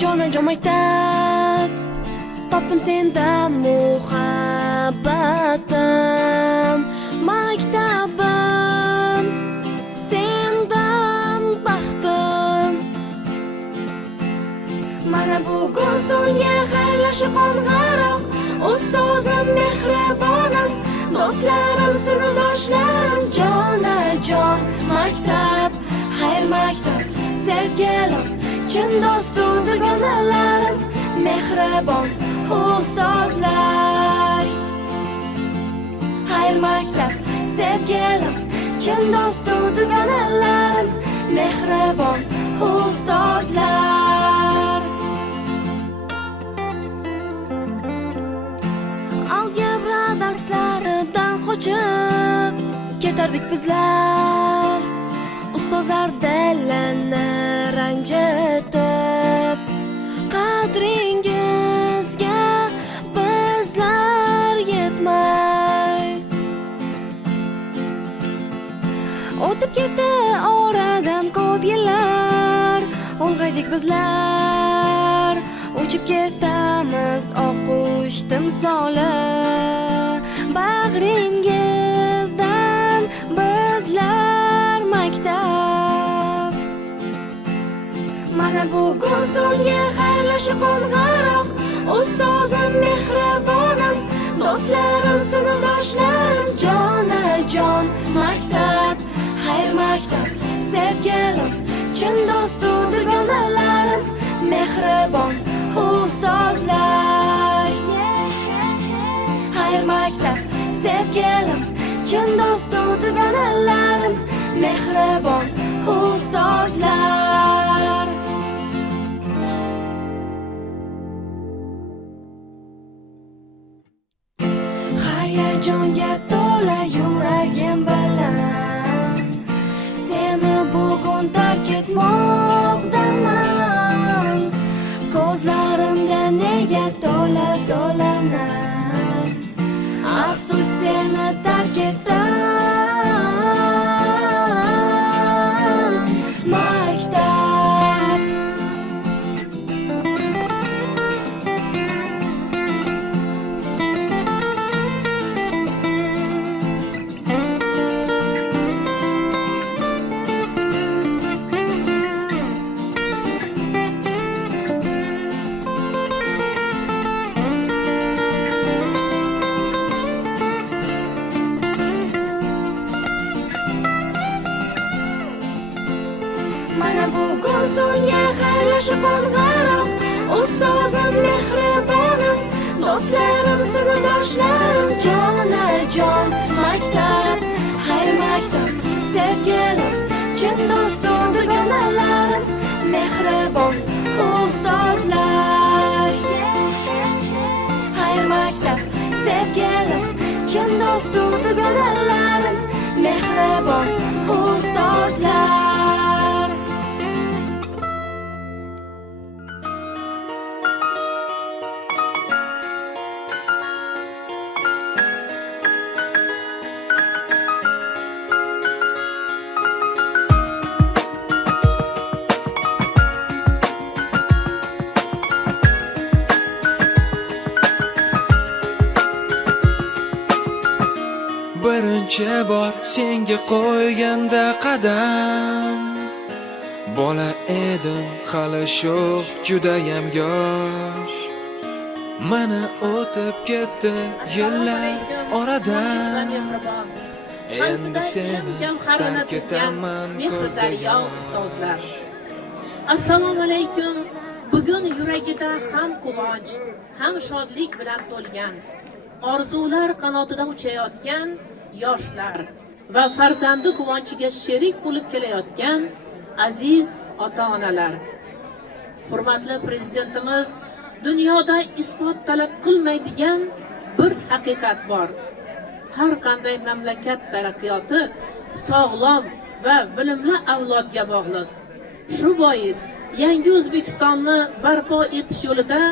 jonajon maktab, topdim sendan muhabbatim. Maktabim, sendan baxtim. Mana bugun so'nggi xayrlashib qo'ng'iroq. Ustozim mehribonim, do'stlarim, sinfdoshlarim, jonajon maktab, xayr maktab, sevgilim, chin do'stu dugonalarim, mehribon ustozlar. Xayr maktab, sevgilim, chin do'stu dugonalarim, mehribon ustozlar. Algebra darslaridan qochib ketardik bizlar, ustozlar dilini ranjitib. Qadringizga bizlar yetmay o'tib ketdi oradan ko'p yillar. Ulg'aydik bizlar, uchib ketamiz oqush timsoli. Bag'ringizdan bizlar maktab. Mana bugun so'nggi xayrlashib qo'ng'iroq. Ustozim mehribonim, do'stlarim, sinfdoshlarim, jonajon maktab, xayr maktab, sevgilim, chin do'stu dugonalarim, mehribon ustozlar. Xayr maktab, sevgilim, chin do'stu dugonalarim, mehribon ustozlar. Hayajonga to'la yuragim bilan seni bugun tark etmoqdaman. Ko'zlarimda nega to'la to'lanar, afsus seni tark etdim. Maktab, mana bugun so'nggi xayrlashib qo'ng'iroq. Ustozim mehribonim, do'stlarim, sinfdoshlarim, jonajon maktab, xayr maktab, sevgilim, chin do'stu dugonalarim, mehribon ustozlar. Xayr maktab, sevgilim, chin do'stu dugonalarim, mehribon ustozlar. Birinchi bor senga qo'yganda qadam, bola edim hali sho'x, judayam yosh. Mana o'tib ketdi yillar oradan, endi seni tark etaman ko'zda yosh. Assalomu alaykum. Bugun yuragida ham quvonch, ham shodlik bilan to'lgan, orzular qanotida uchayotgan yoshlar va farzandi quvonchiga sherik bo'lib kelayotgan aziz ota-onalar. Hurmatli prezidentimiz dunyoda isbot talab qilmaydigan bir haqiqat bor. Har qanday mamlakat taraqqiyoti sog'lom va bilimli avlodga bog'liq. Shu bois yangi O'zbekistonni barpo etish yo'lida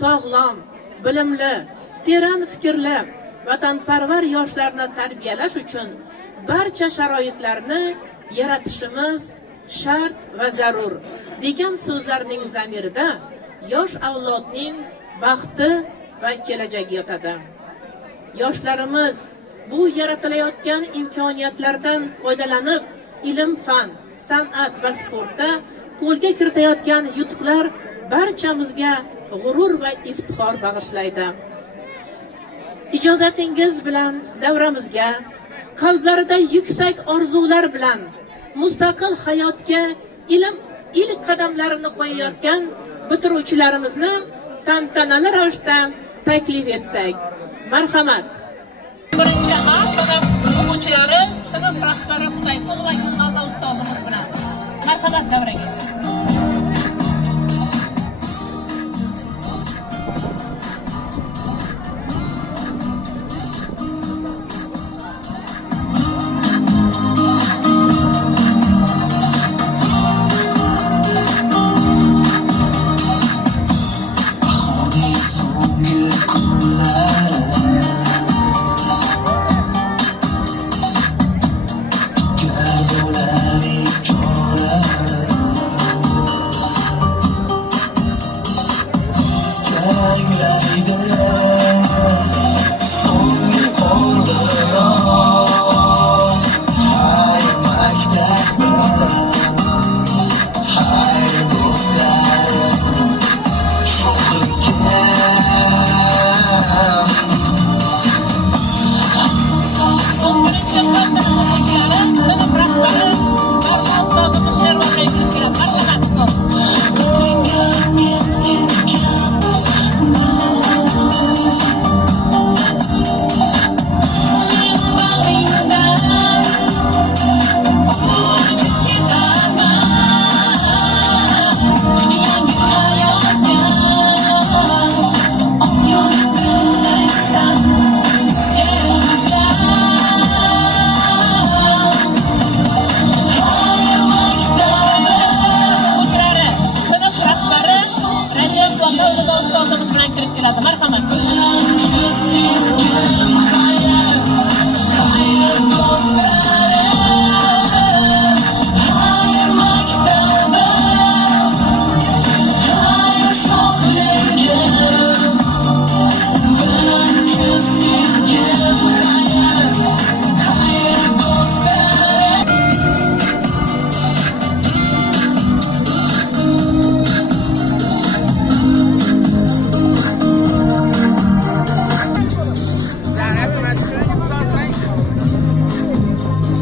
sog'lom, bilimli, teran fikrli, vatanparvar yoshlarni tarbiyalash uchun barcha sharoitlarni yaratishimiz shart va zarur degan so'zlarning zamirida yosh avlodning baxti va kelajagi yotadi. Yoshlarimiz bu yaratilayotgan imkoniyatlardan foydalanib, ilm, fan, san'at va sportda qo'lga kiritayotgan yutuqlar barchamizga g'urur va iftixor bag'ishlaydi. Ijozatingiz bilan davramizga qalblarida yuksak orzular bilan mustaqil hayotga ilk qadamlarini qo'yayotgan bitiruvchilarimizni tantanali ravishda taklif etsak. Marhamat. Birinchi A sinf o'quvchilari sinf rahbari Xudayqul va Gulnoza ustozimiz bilan. Marhamat davraga.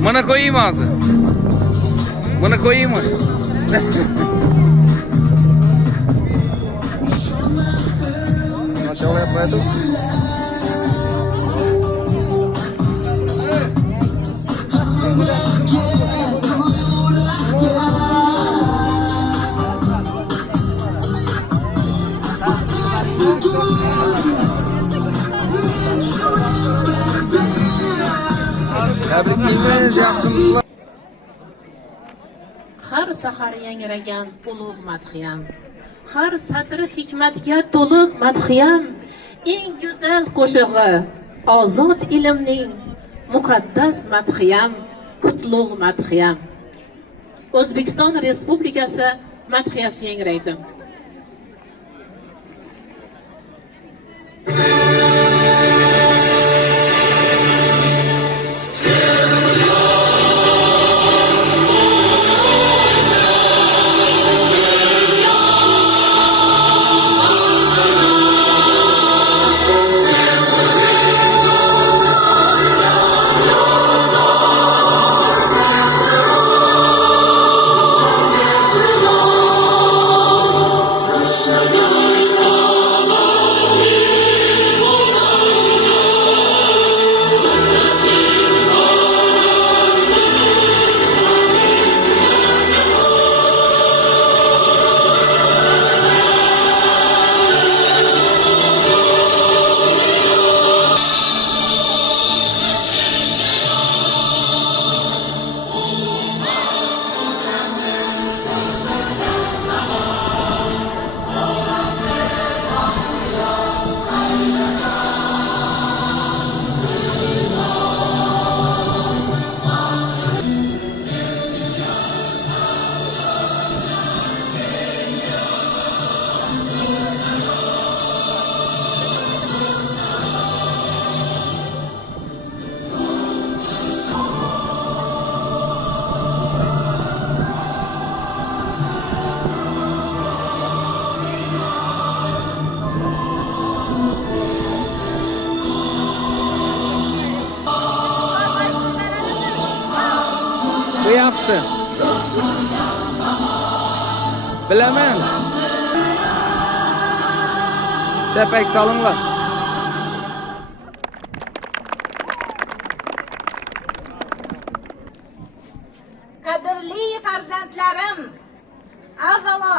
Buna koyayım ağzı. Buna koyayım mı? Sначала я пойду. Tabriklaymiz, yaxshi. Har sahar yangragan ulug' madhiyam, har satri hikmatga to'liq madhiyam, eng go'zal qo'shig'i ozod ilmning muqaddas madhiyam, qutlug' madhiyam. O'zbekiston Respublikasi madhiyasi yangraydi. Bilaman. Chapak solinglar. Qadrli farzandlarim, avvalo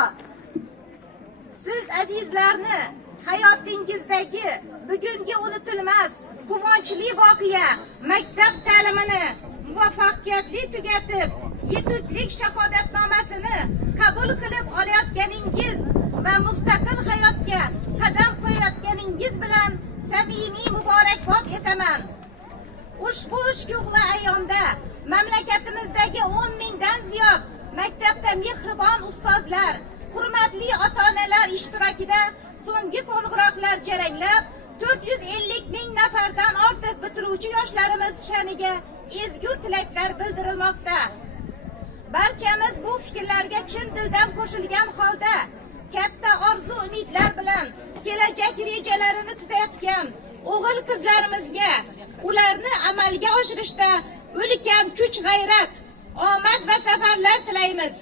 siz azizlarni hayotingizdagi bugungi unutilmas quvonchli voqea maktab ta'limini muvaffaqiyatli tugatib, yetuklik shahodatnomasini qabul qilib olayotganingiz va mustaqil hayotga qadam qo'yayotganingiz bilan samimiy muborakbod etaman. Ushbu shukuhli ayyomda mamlakatimizdagi 10 mingdan ziyod maktabda mehribon ustozlar, hurmatli ota-onalar ishtirokida so'nggi qo'ng'iroqlar jaranglab, 450 ming nafardan ortiq bitiruvchi yoshlarimiz sha'niga ezgu tilaklar bildirilmoqda. Barchamiz bu fikrlarga chin dildan qo'shilgan holda katta orzu umidlar bilan kelajak rejalarini tuzayotgan o'g'il-qizlarimizga ularni amalga oshirishda ulkan kuch-g'ayrat, omad va zafarlar tilaymiz.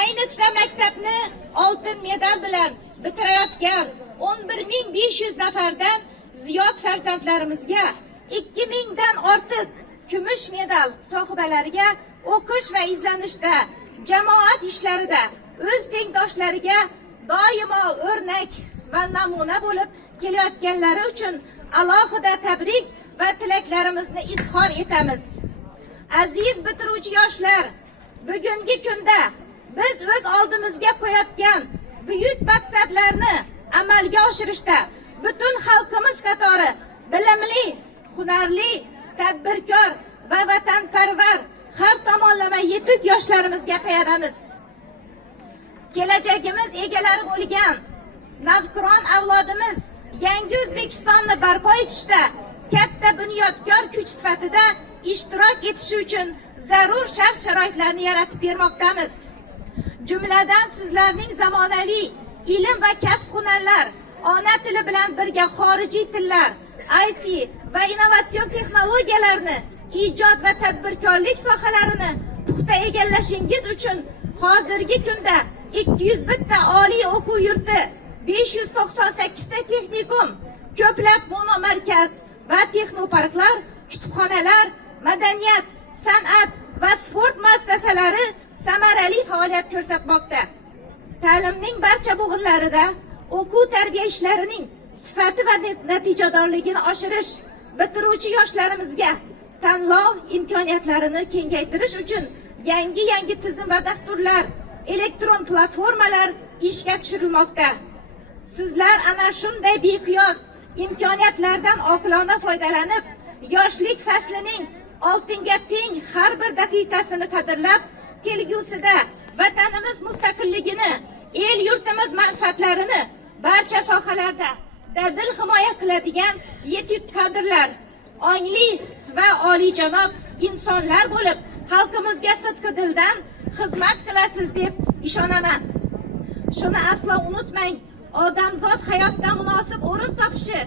Ayniqsa maktabni oltin medal bilan bitirayotgan 11.500 nafardan ziyod farzandlarimizga 2.000 dan ortiq kumush medal sohibalariga o'qish va izlanishda, jamoat ishlarida o'z tengdoshlariga doimo o'rnak va namuna bo'lib kelayotganlari uchun alohida tabrik va tilaklarimizni izhor etamiz. Aziz bitiruvchi yoshlar, bugungi kunda biz o'z oldimizga qo'yayotgan buyuk maqsadlarni amalga oshirishda butun xalqimiz qatori bilimli, hunarli, tadbirkor va vatanparvar har tomonlama yetuk yoshlarimizga tayanamiz. Kelajagimiz egalari bo'lgan navqiron avlodimiz yangi O'zbekistonni barpo etishda katta bunyodkor kuch sifatida ishtirok etishi uchun zarur shart-sharoitlarni yaratib bermoqdamiz. Jumladan sizlarning zamonaviy ilm va kasb-hunarlar, ona tili bilan birga xorijiy tillar, IT va innovatsion texnologiyalarni, ijod va tadbirkorlik sohalarini puxta egallashingiz uchun hozirgi kunda 201 ta oliy o'quv yurti, 598 ta texnikum, ko'plab monomarkaz va texnoparklar, kutubxonalar, madaniyat, san'at va sport muassasalari samarali faoliyat ko'rsatmoqda. Ta'limning barcha bo'g'inlarida o'quv tarbiya ishlarining sifati va natijadorligini oshirish, bitiruvchi yoshlarimizga tanlov imkoniyatlarini kengaytirish uchun yangi tizim va dasturlar, elektron platformalar ishga tushirilmoqda. Sizlar ana shunday beqiyos imkoniyatlardan oqilona foydalanib, yoshlik faslining oltinga teng har bir daqiqasini qadrlab, kelgusida vatanimiz mustaqilligini, el yurtimiz manfaatlarini barcha sohalarda dadil himoya qiladigan yetuk kadrlar, ongli va oliyjanob insonlar bo'lib, xalqimizga sidqi dildan xizmat qilasiz deb ishonaman. Shuni aslo unutmang, odamzod hayotda munosib o'rin topishi,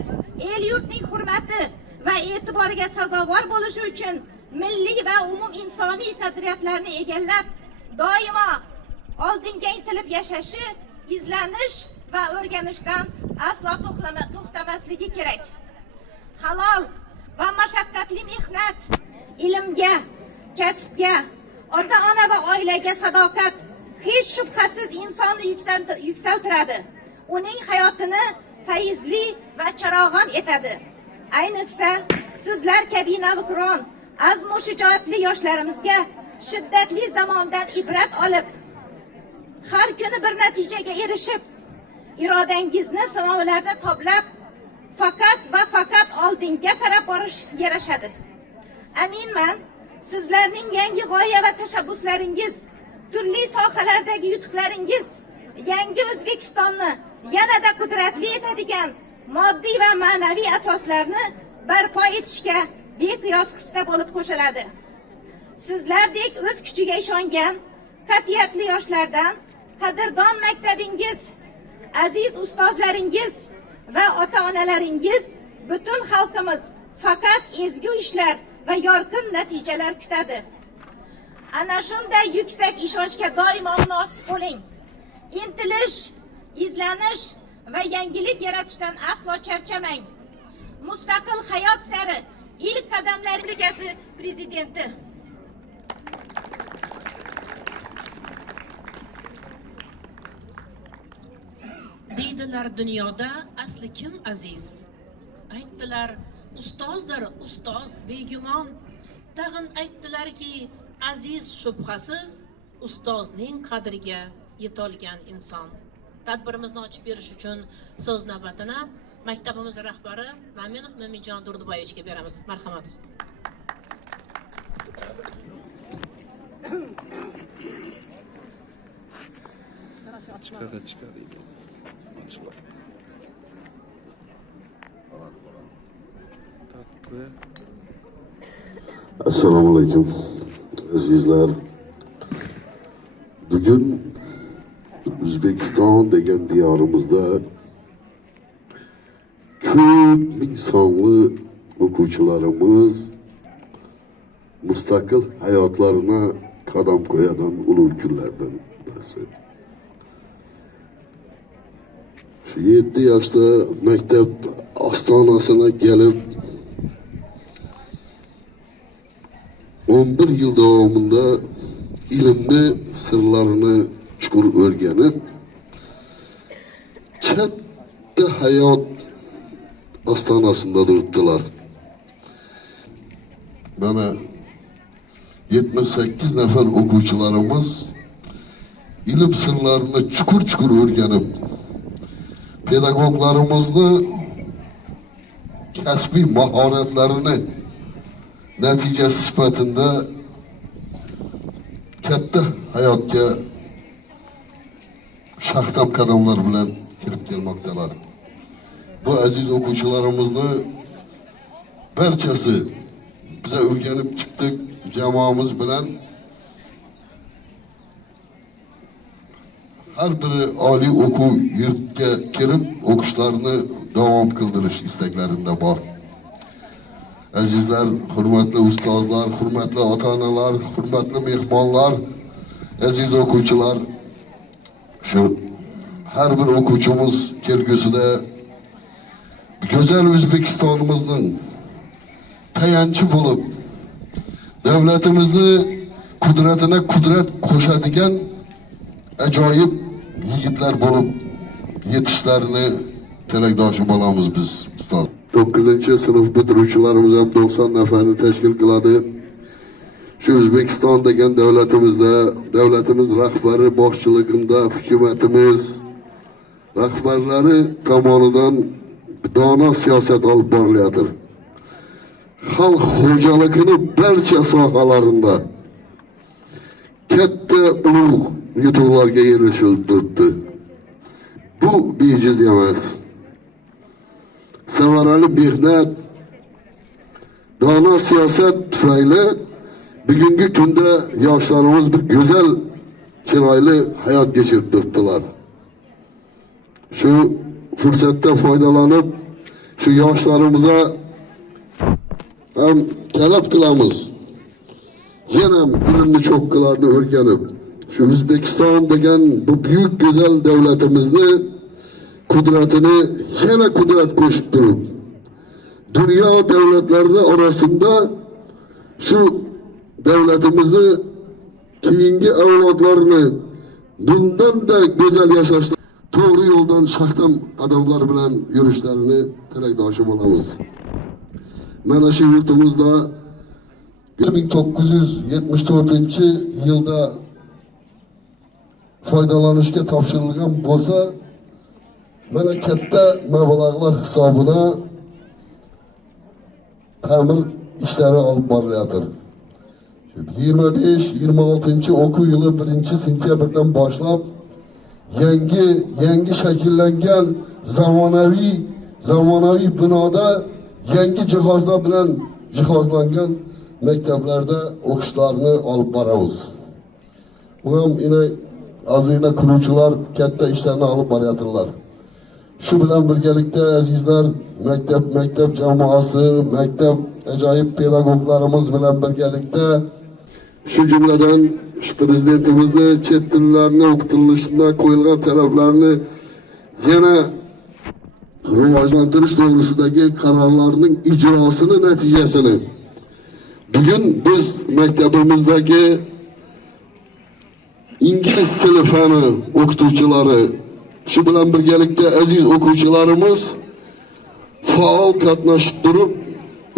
el yurtning hurmati va e'tiboriga sazovor bo'lishi uchun milliy va umum insoniy qadriyatlarni egallab, doimo oldinga intilib yashashi, izlanish va o'rganishdan aslo to'xtamasligi kerak. Halol va mashaqqatli mehnat, ilmga, kasbga, ota-ona va oilaga sadoqat hech shubhasiz insonni yuksaltiradi. Uning hayotini fayzli va charog'on etadi. Ayniqsa, sizlar kabi navqiron, azmu shijoatli yoshlarimizga shiddatli zamondan ibrat olib, har kuni bir natijaga erishib, irodangizni sinovlarda toblab, faqat va faqat oldinga qarab borish yarashadi. Aminman, sizlarning yangi g'oya va tashabbuslaringiz, turli sohalardagi yutuqlaringiz yangi O'zbekistonni yanada qudratli etadigan moddiy va ma'naviy asoslarni barpo etishga beqiyos hissa bo'lib qo'shiladi. Sizlardek o'z kuchiga ishongan qat'iyatli yoshlardan qadrdon maktabingiz, aziz ustozlaringiz va ota-onalaringiz, butun xalqimiz faqat ezgu ishlar va yorqin natijalar kutadi. Ana shunday yuksak ishonchga doimo munosib bo'ling. intilish, izlanish va yangilik yaratishdan aslo charchamang. Mustaqil hayot sari ilk qadamlar ligasi prezidenti. Deydilar dunyoda asli kim aziz? Aytdilar ustozdir ustoz begumon. Tag'in aytdilarki aziz shubhasiz ustozning qadriga yetolgan inson. Tadbirimizni ochib berish uchun so'z navbatini maktabimiz rahbari Maminov Mo'minjon Durduboyevichga beramiz. Marhamat. Assalomu alaykum azizlar. Bugun O'zbekiston degan diyorimizda ko'p ming sonli o'quvchilarimiz mustaqil hayotlarini qadam qo'yadigan ulug' kunlardan birisi. 7 yoshda maktab ostonasına gelip 11 yıl davomında ilimni sirlarini chuqur o'rganib, katta hayot ostonasida turibdilar. Mana 78 nafar o'quvchilarimiz ilim sirlarini chuqur o'rganib, pedagoglarimizni kasbiy mahoratlarini natijasi sifatida katta hayotga shaxtam qadamlar bilan kirib kelmoqdalar. Bu aziz o'quvchilarimizni barchasi bize o'rganib chiqdik, jamoamiz bilan har biri oliy o'quv yurtiga kirib o'qishlarini davom qildirish istaklarida bor. Azizlar, hurmatli ustozlar, hurmatli ota-onalar, hurmatli mehmonlar, aziz o'quvchilar, şu her bir o'quvchimiz kelgusida go'zal O'zbekistonimizning tayanchi bo'lib, davlatimizni qudratine qudrat qo'shadigan ajoyib yigitlar bo'lib yetishlarini tilakdoshi bo'lamiz biz ustoz. 9-sınıf bitiruvchilarimiz ham 90 nafarni tashkil qiladi. Shu O'zbekiston degan davlatimizda, davlatimiz rahbari boshchiligida hukumatimiz rahbarlari tomonidan dono siyosat olib borilayotir. Xalq xo'jaligini barcha sohalarida katta ulug' yutuqlarga erishildi. Bu bejiz emas. Samarali mehnat, dono siyosat tufayli bugungi kunda yoshlarimiz bir go'zal, chiroyli hayot kechirib turibdilar. Shu fursatdan foydalanib, shu yoshlarimize ham talab qilamiz. Yana bilimli cho'qqilarni o'rganib, şu O'zbekiston degan bu büyük go'zal davlatimizni kudretini yana kudret qo'shib turib, dünya devletleri arasında şu devletimizni keyingi avlodlarni bundan da go'zal yashashda to'g'ri yo'ldan shaxtam qadamlar bilan yurishlarini tilakdoshi bo'lamiz. Mana shu yurtimizda 1974-yılda foydalanishga topshirilgan bo'lsa, mana katta mablag'lar hisobına ta'mir ishlari olib borilayotir. 25-26 o'quv yili 1-sentyabrdan boshlab yangi shakllangan zamonaviy binoda yangi jihozlar bilan jihozlangan maktablarda o'qishlarni olib boramiz. Bu ham azizlar quruvchilar katta ishlarni olib boryaptilar. Shu bilan birgalikda azizlar, maktab jamoasi, maktab ajoyib pedagoglarimiz bilan birgalikda shu jumladan şu prezidentimizni chet tillarni o'qitilishida qo'yilgan talablarni yana rivojlantirish to'g'risidagi qarorlarning ijrosini natijasini bugun biz maktabimizdagi ingliz tili fani o'qituvchilari shu bilan birgalikda aziz o'quvchilarimiz faol qatnashib turib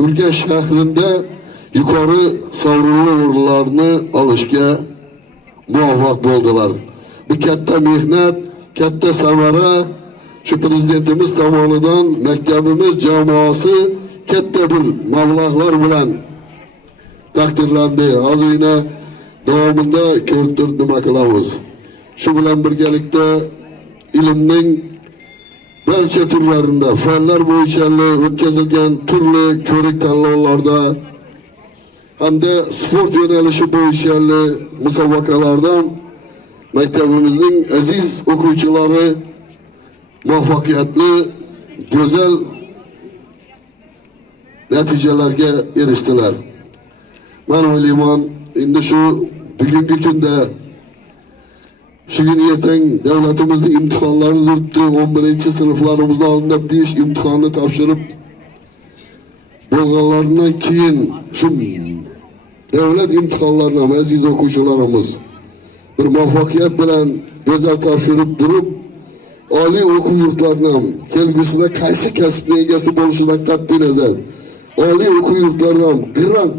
Urganch shahrida yuqori sovrinli o'rinlarni olishga muvaffaq bo'ldilar. Bu katta mehnat, katta samara şu prezidentimiz tomonidan maktabimiz jamoasi katta bir mablag'lar bilan taqdirlandi. Hozirgina davomida ko'rib turib nima qilamiz. Shu bilan birgalikda ilmning barcha turlarida, fanlar bo'yicha o'tkazilgan turli ko'rik tanlovlarda hamda sport yo'nalishi bo'yicha musobaqalardan maktabimizning aziz o'quvchilari muvaffaqiyatli, go'zal natijalarga erishdilar. Men o'ylayman, endi shu bugungi kunda shu gün ertang davlatimizning imtihonlari o'tdi. 11-sinflarimizning oldida 5 imtihonni topshirib bo'lganlaridan keyin shu davlat imtihonlarini aziz o'quvchilarimiz bir muvaffaqiyat bilan go'zal topshirib turib, oliy o'quv yurtlaridan kelgusida qaysi kasbga egasi bo'lishidan qat'iy nazar oliy o'quv yurtlaridan grant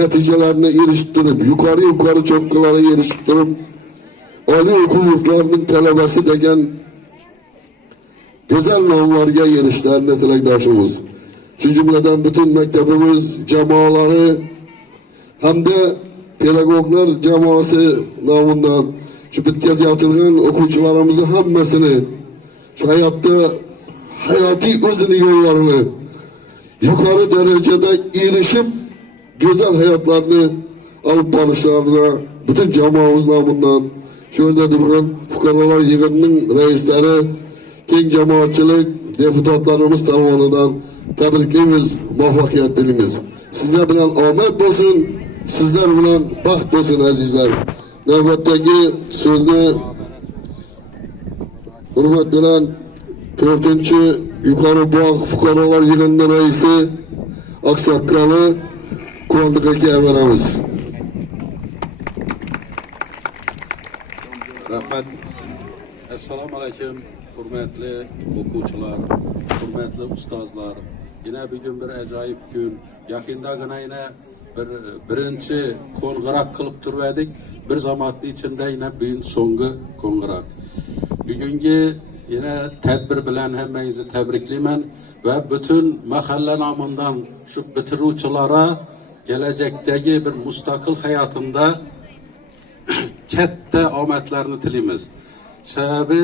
natijalarni erishib turib, yuqori cho'qqilarga erishib turib, oliy o'quv yurtlarining talabasi degan go'zal nomlarga erishishlarini tilakdoshimiz. Shu jumladan butun maktabimiz jamoalari hamda pedagoglar jamoasi nomidan shu bitkazyaptilgan o'quvchilarimizni hammasini shu hayotda hayotiy o'zini yo'llarini yuqori darajada erishib go'zal hayotlarni olib borishlarini butun jamoamiz nomidan shu yerda turgan fuqarolar yig'inining raislari, keng jamoatchilik deputatlarimiz tomonidan tabriklaymiz, muvaffaqiyat tilaymiz. Sizlar bilan omad bo'lsin, sizlar bilan baxt bo'lsin azizlar. Navbatdagi so'zni hurmat bilan 4-yuqori bog' fuqarolar yig'inining raisi Oqsaqqoli Quvondiq aka beramiz. Rahmat. Assalomu alaykum, hurmatli o'quvchilar, hurmatli ustozlar. Yine bugün bir ajoyib kun. Yaqindagina yine birinchi qo'ng'iroq qilib turdik. Bir zamonning ichida yine bugun so'nggi qo'ng'iroq. Bugungi yine tadbir bilan hammangizni tabriklayman va butun mahalla nomidan shu bitiruvchilara kelajakdagi bir mustaqil hayotida katta omadlarni tilaymiz. Sababi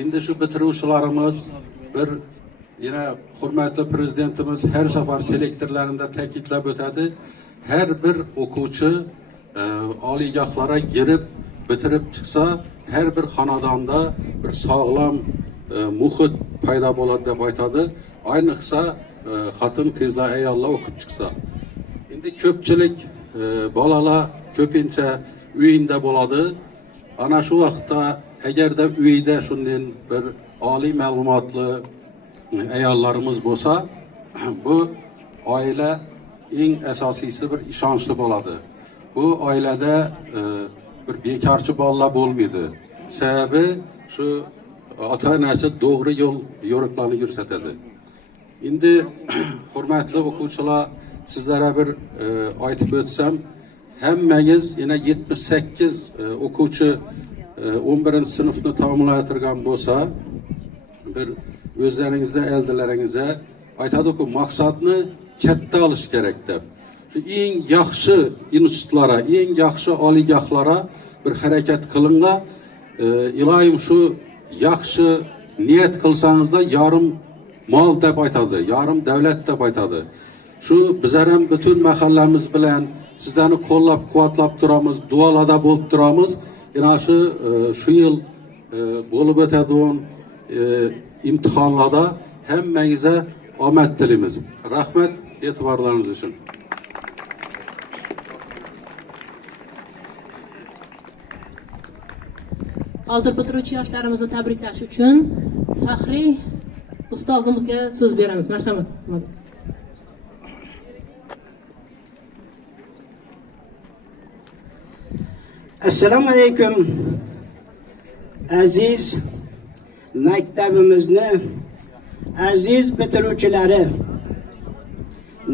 endi shu bitiruvchilarimiz bir yine hurmatli prezidentimiz her safar selektorlarida ta'kidlab o'tadi. Her bir o'quvchi oliygohlarga girib bitirib chiqsa, her bir xonadonda bir sog'lom muhit paydo bo'ladi deb aytadi. Ayniqsa xotin qizlar, ayollar o'qib chiqsa. Endi ko'pchilik bolalar ko'pincha uyinda bo'ladi. Ana shu vaqtda agarda uyida shunday bir oliy ma'lumotli ayollarimiz bo'lsa, bu oila eng asosiysi bir ishonchli bo'ladi. Bu oilada bir bekorchi bolalar bo'lmaydi. Sababi shu ota-onasi to'g'ri yo'riqlarni ko'rsatadi. Endi hurmatli o'quvchilar, sizlarga bir aytib o'tsam, hammangiz yana 78 o'quvchi 11-sinfni tamomlayotgan bo'lsa, bir o'zlaringizda eldilaringizga aytadi-ku, maqsadni katta olish kerak deb. Shu eng yaxshi institutlara, eng yaxshi oliygohlara bir harakat qilinglar. Iloyim shu yaxshi niyat qilsangizda yarim mol deb aytadi, yarim davlat deb aytadi. Shu bizlar ham butun mahallamiz bilan sizlarni qo'llab-quvvatlab turamiz, duolarda bo'lib turamiz. Yana shu yil bo'lib o'tadigan imtihonlarda hammangizga omad tilaymiz. Rahmat e'tiborlaringiz uchun. Hozir bitiruvchi yoshlarimizni tabriklash uchun faxriy ustozimizga so'z beramiz. Marhamat. Assalomu alaykum. Aziz maktabimizni aziz bitiruvchilari.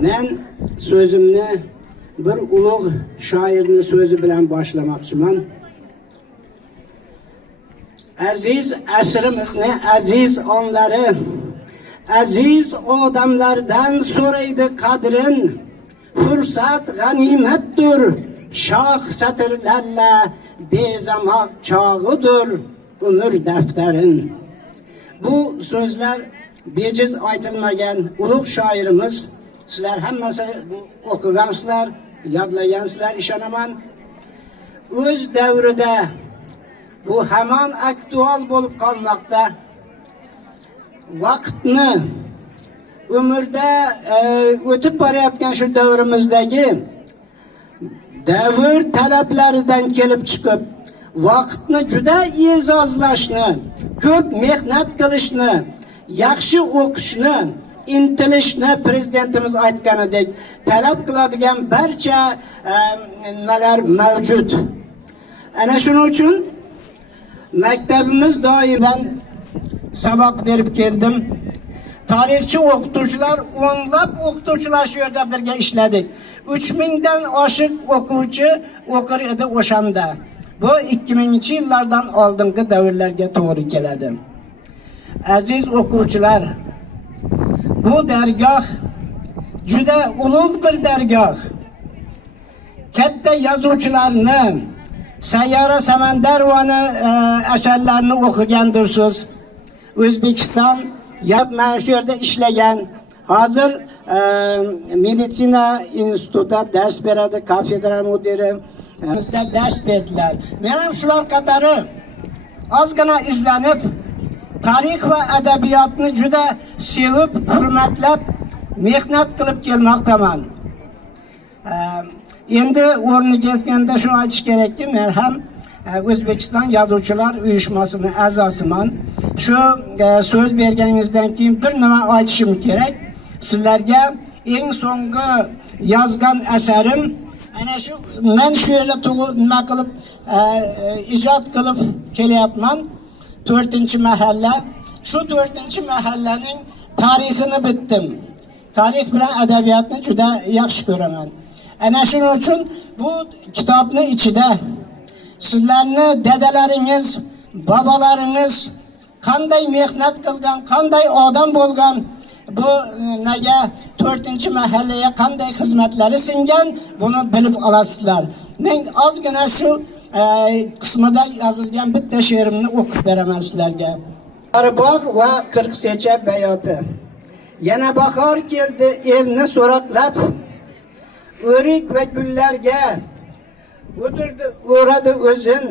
Men so'zimni bir ulug' shoirning so'zi bilan boshlamoqchiman. Aziz asrimizni aziz onlari, aziz odamlardan so'raydi qadrin. Fursat g'animatdir, shoh satrlarla bezamoq chog'idir umr daftarin. Bu so'zlar bejiz aytilmagan ulug' shoirimiz. Sizlar hammasi o'qigansizlar, yodlagansizlar, ishonaman. O'z davrida bu hamon aktual bo'lib qolmoqda. Vaqtni umrda o'tib borayotgan shu davrimizdagi davr talablaridan kelib chiqib, vaqtni juda e'zozlashni, ko'p mehnat qilishni, yaxshi o'qishni, intilishni prezidentimiz aytganidek talab qiladigan barcha nimalar mavjud. Ana shuning uchun maktabimiz doimdan saboq berib keldim. Tarixchi o'qituvchilar, o'nlab o'qituvchilar shu yerda birga ishladik. 3000 dan oshiq o'quvchi o'qir edi o'shanda. Bu 2000-yillardan oldingi davrlarga to'g'ri keladi. Aziz o'quvchilar, bu dargoh juda ulug' bir dargoh. Katta yozuvchilarni, Sayyora Samandarovani asarlarini o'qigandirsiz. O'zbekiston mana shu yerda ishlagan. Hozir meditsina institutida dars beradi, kafedra mudiri. Bizda dars berdilar. Men ham shular qatori ozgina izlanib, tarix va adabiyotni juda sevib, hurmatlab, mehnat qilib kelmoqdaman. Endi o'rni kelganda shuni aytish kerakki, men ham O'zbekiston Yozuvchilar uyushmasining a'zosiman. Shu so'z berganingizdan keyin bir nima aytishim kerak. Sizlarga eng so'nggi yozgan asarim ana shu, men shu yerda nima qilib ijod qilib kelyapman. 4-mahalla. Shu 4-mahallaning tarixini bitdim. Tarix bilan adabiyotni juda yaxshi ko'raman. Ana shuning uchun bu kitobni ichida sizlarni dadalaringiz, bobolaringiz qanday mehnat qilgan, qanday odam bo'lgan, bu nega 4-mahallaga qanday xizmatlari singan, buni bilib olasizlar. Men ozgina shu qismida yozilgan bitta she'rimni o'qib beraman sizlarga. Bog' va 40 secha bayoti. Yana bahor keldi elni so'roqlab, o'rik va gullarga o'tirdi o'radi o'zin.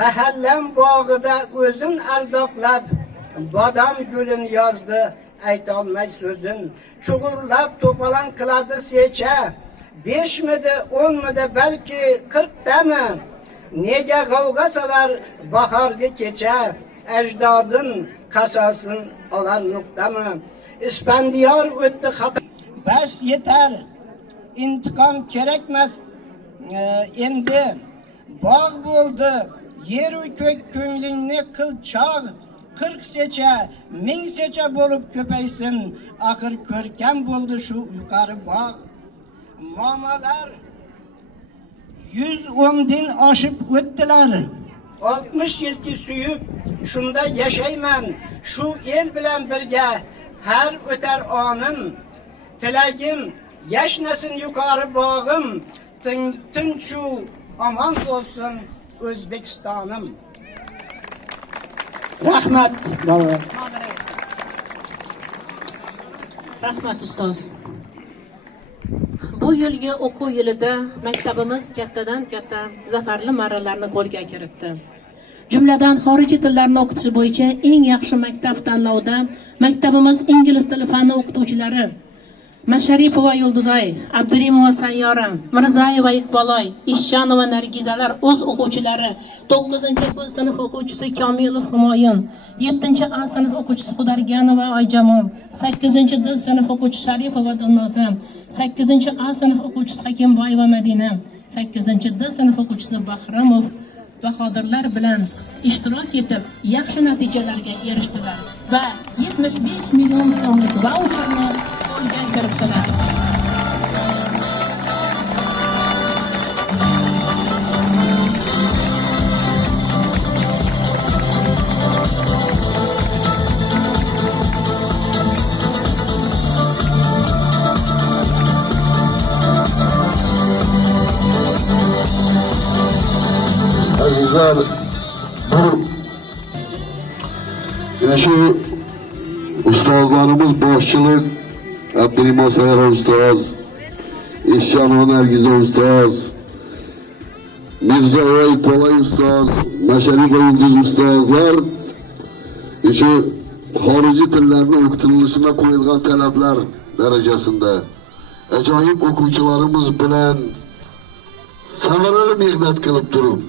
Mahallam bog'ida o'zin ardoqlab, bodom gulin yozdi ayta olmay so'zin. Chug'urlab to'palan qiladi secha, 5 midi, 10 midi, balki 40 dami. Nega g'avg'a solar bahorga kecha, ajdodin qasosin olar nuqtami. Ispandiyor o'tdi xato, bas yetar, intiqom kerakmas endi. Bog' bo'ldi yer u ko'k, ko'nglingni qil chog'. 40 secha, 1000 secha bo'lib ko'paysin, axir ko'rkam bo'ldi shu yuqori bog'. Momalar 110 din oshib o'tdilar. 60 yilki suyib shunda yashayman, shu el bilan birga har o'tar onim. Tilagim yashnasin yuqori bog'im, tinchu omon bo'lsin O'zbekistonim. Rahmat bolalar. Rahmat ustoz. Bu yilgi o'quv yilida maktabimiz kattadan katta zafarli marralarni qo'lga kiritdi. Jumladan xorijiy tillarni o'qitish bo'yicha eng yaxshi maktab tanlovida maktabimiz ingliz tili fani o'qituvchilari Masharipova Yulduzay, Abdurimova Sayyora, Mirzayeva Iqboloy, Ishchanova Nargizalar o'z o'quvchilari 9-B sinf o'quvchisi Komilov Humoyun, 7A sinf o'quvchisi Xudarganova Oyjamol, 8D sinf o'quvchisi Sharifova Dilnoza, 8A sinf o'quvchisi Hakimboyeva Madina, 8D sinf o'quvchisi Bahramov bahodirlar bilan ishtirok etib, yaxshi natijalarga erishdilar va 75 million so'mlik vaucherni qo'lga kiritdilar. Azizlar, bu şu ustozlarımız boshchilik Abdurimov Sayyora ustoz, Ishchanova Nargiza ustoz, Mirzayeva Iqboloy ustoz, Masharipova Yulduz ustozlar shu xorijiy tillarni o'qitilishine qo'yilgan talablar darajasida ajoyib o'quvchilarimiz bilan samarali mehnat qilib turib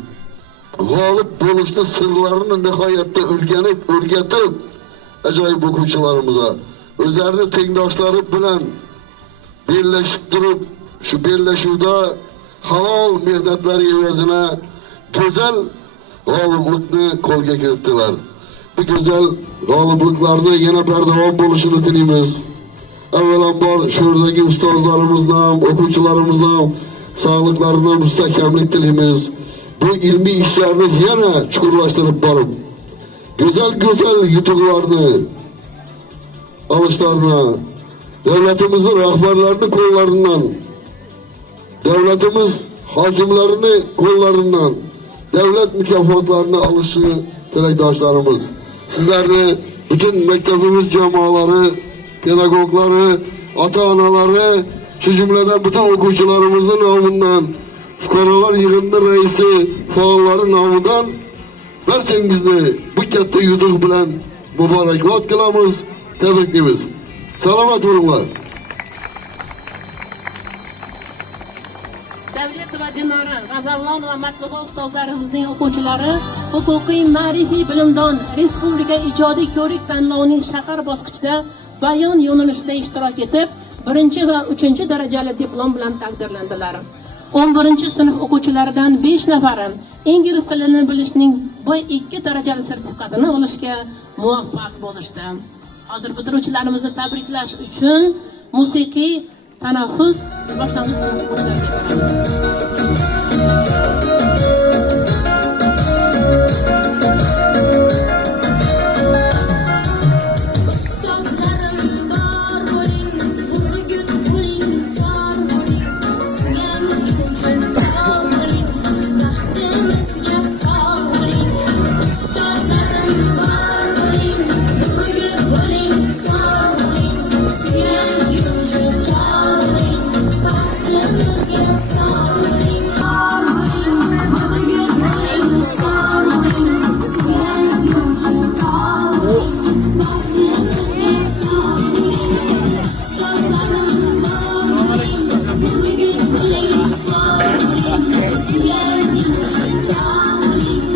g'olib bo'lishni sirlarini nihoyatda o'rgatib ajoyib o'quvchilarimizga o'zlarini tengdoshlari bilan bellashib turib shu bellashuvda halol mehnatlari evazina go'zal g'oliblikni qo'lga kiritdilar. Bu go'zal g'olibliklarni yana bardavom bo'lishini tilaymiz. Avvalambor shu yerdagi ustozlarimizdan, o'quvchilarimizdan sog'liqlarini mustahkamlik tilaymiz. Bu ilmiy ishlarni yana chuqurlashtirib borib, go'zal yutuqlarni olishlarni davlatimizning rahbarlarini qo'llaridan, davlatimiz hokimlarini qo'llaridan davlat mukofotlarini olishni tilakdoshlarimiz. Sizlarni butun maktabimiz jamoalari, pedagoglari, ota-onalari, shu jumladan butun o'quvchilarimizning nomidan, fuqarolar yig'ini raisi, faollari nomidan barchangizni bu katta yutuq bilan muborakbod qilamiz, tabriklaymiz. Salomat bo'linglar. Davlat va Dinora, G'azavlon va Matluba ustozlarimizning o'quvchilari huquqiy ma'rifiy bilimdon Respublika ijodiy ko'rik tanlovining shahar bosqichida bayon yo'nalishida ishtirok etib, 1 va 3 darajali diplom bilan taqdirlandilar. 11-sinf o'quvchilaridan 5 nafari ingliz tilini bilishning B2 darajali sertifikatini olishga muvaffaq bo'lishdi. Hozir bitiruvchilarimizni tabriklash uchun musiqiy tanaffus boshlang'ich sinf o'quvchilariga beramiz.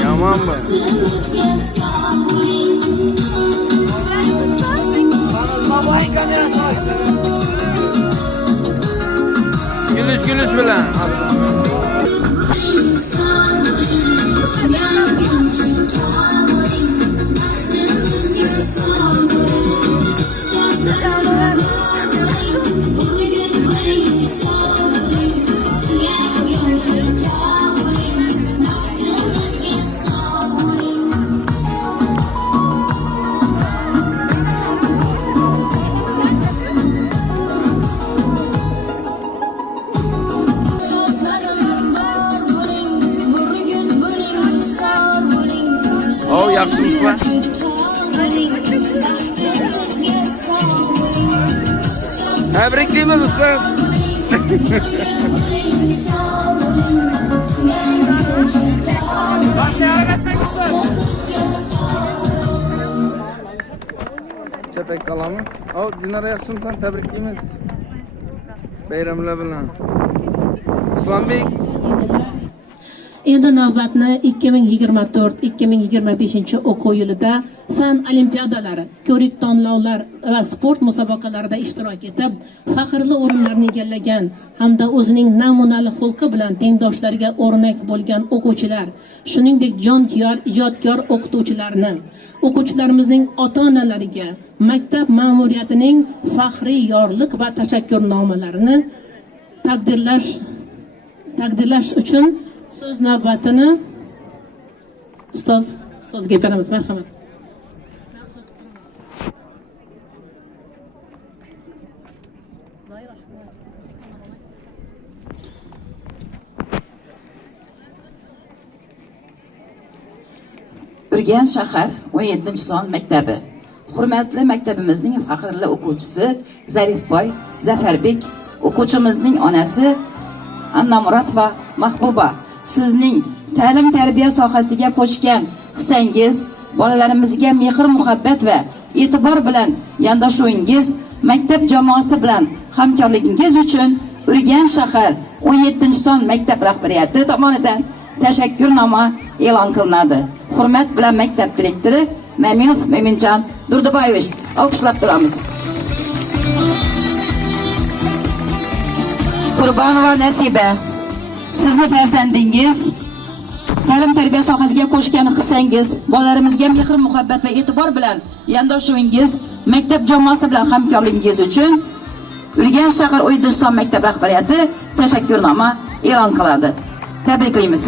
Tamam mı? Gülüş bilen. O, yaxshimisizlar? Tabriklaymiz ustoz. Çepek salamiz. O, Dinara yaxshimisan? Tabriklaymiz. Bayramlar bilan. Islombek Endi navbatni 2024-2025 o'quv yilida fan olimpiadalari, ko'rik tanlovlar va sport musobaqalarida ishtirok etib, faxrli o'rinlarni egallagan hamda o'zining namunali xulqi bilan tengdoshlariga o'rnak bo'lgan o'quvchilar, shuningdek jonkuyar, ijodkor o'qituvchilarni, o'quvchilarimizning ota-onalariga, maktab ma'muriyatining faxriy yorliq va tashakkurnomalarini taqdirlash uchun so'z navbatini ustozga beramiz. Marhamat. Urganch shahar 17-son maktabi. Hurmatli maktabimizning faxrli o'quvchisi Zarifboy Zafarbek, o'quvchimizning onasi Annamurod va Mahbuba, sizning ta'lim tarbiya sohasiga qo'shgan hissangiz, bolalarimizga mehr muhabbat va e'tibor bilan yondashuvingiz, maktab jamoasi bilan hamkorligingiz uchun Urganch shahar 17-son maktab rahbariyati tomonidan tashakkurnoma e'lon qilinadi. Hurmat bilan maktab direktori Maminov Meminjon Durduboyevich, olqishlab turamiz. Qurbonova Nasiba, sizni farzandingiz ta'lim tarbiya sohasiga qo'shgan hissangiz, bolalarimizga mehr muhabbat va e'tibor bilan yondashuvingiz, maktab jamoasi bilan hamkorligingiz uchun Urganch shahar 17-son maktab rahbariyati tashakkurnoma e'lon qiladi. Tabriklaymiz.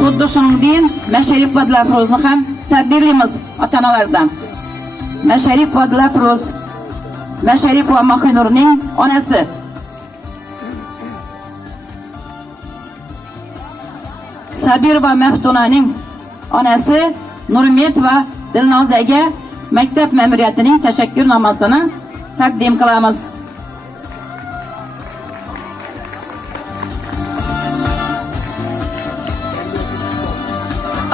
Xuddi shuningdek, Masharif va Dilafrozni ham taqdirlaymiz ota-onalardan. Masharif va Dilafroz, Masharif va Mahinurning onasi. Sabir va Maftunaning onasi Nurmet va Dilnozaga maktab ma'muriyatining tashakkurnomasini taqdim qilamiz.